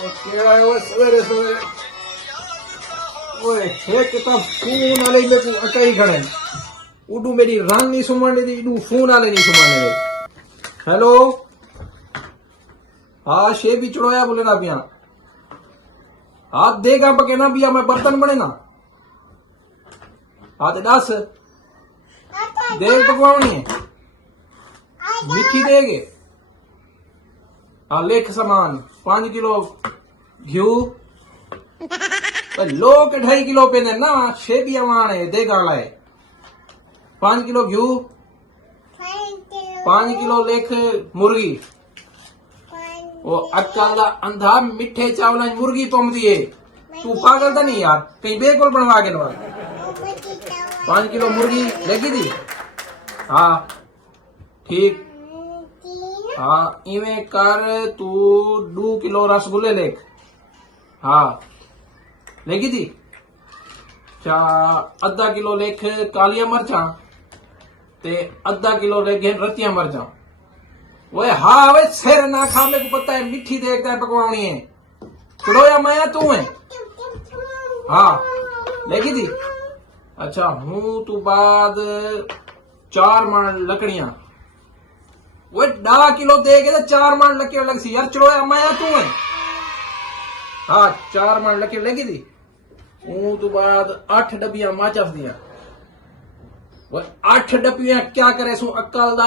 केड़ा है वो सवेरे सवेरे ओए एक तो फोन वाले में को अकाई खड़े उडू मेरी रान नहीं सुमणने दी इडू फोन वाले नहीं सुमणने दे। हेलो हाँ शे भी चढ़ोया बोले ना पिया हाथ देगा पके ना पिया मैं बर्तन बने ना हाथ दस देग पकवानी है मिठी देगे हाँ लेख सामान 5 किलो घी लोग 2.5 किलो पे ना शे भी अमान है देगा है 5 किलो घी 5 किलो लेख मुर्गी वो अक्कल दा अंधा मिठे चावल मुर्गी तुम दिए तू पागल तो नहीं यार कहीं बेकुल बनवा के लवा 5 किलो मुर्गी लेगी थी हाँ ठीक हाँ इवें कर तू 2 किलो रसगुल्ले लेख हाँ लेगी थी आधा किलो लेख कालिया मरचा ते आधा किलो लेख रतिया मरचा वो हाँ वे सिर ना खा मेरे को पता है मिठी देखता है पकवानी है चढ़ोया माया तू है हाँ लेगी थी अच्छा हूं तू बाद 4 मन लकड़ियां वो 10 किलो देगे तो 4 मन लकड़ी लग सी यार चढ़ोया माया तू है हाँ 4 मन लकड़ी लेगी थी हूं तू बाद 8 डबिया माचस दिया वो 8 डबिया क्या करे सू अक्कल दा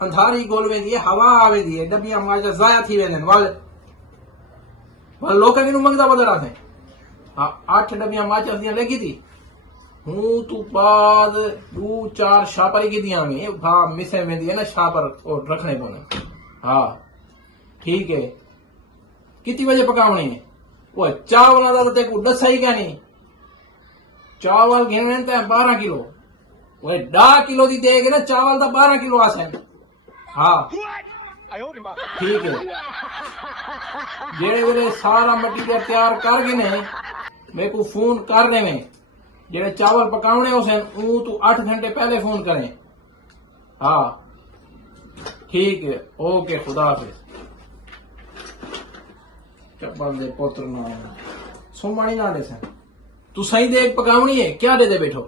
अंधारी गोल में दिए हवा आवे दिए डबिया माचस जाया थी वेने वाल लोग भी मंगदा बदला थे हाँ 8 डबिया माचस दिया लेगी थी हूं तू बाद 2-4 शापर की दिया में हाँ मिसे में दिए ना शापर और रखने को हाँ ठीक है कितनी बजे पकावनी है वो चावल का तो तेको दस ही क्या नहीं चावल घेने 12 किलो वो 10 किलो दी देगे ना चावल तो 12 किलो आसे हाँ ठीक है जेड़े वेले सारा मटीरियल तैयार करके ने मेरे को फोन करने में जेड़े चावल पकावने उसे तू 8 घंटे पहले फोन करें हाँ ठीक है ओके खुदा हाफिज चप्पल दे पुत्र ना सुमानी ना दे तू सही देख पकावनी है क्या दे दे बैठो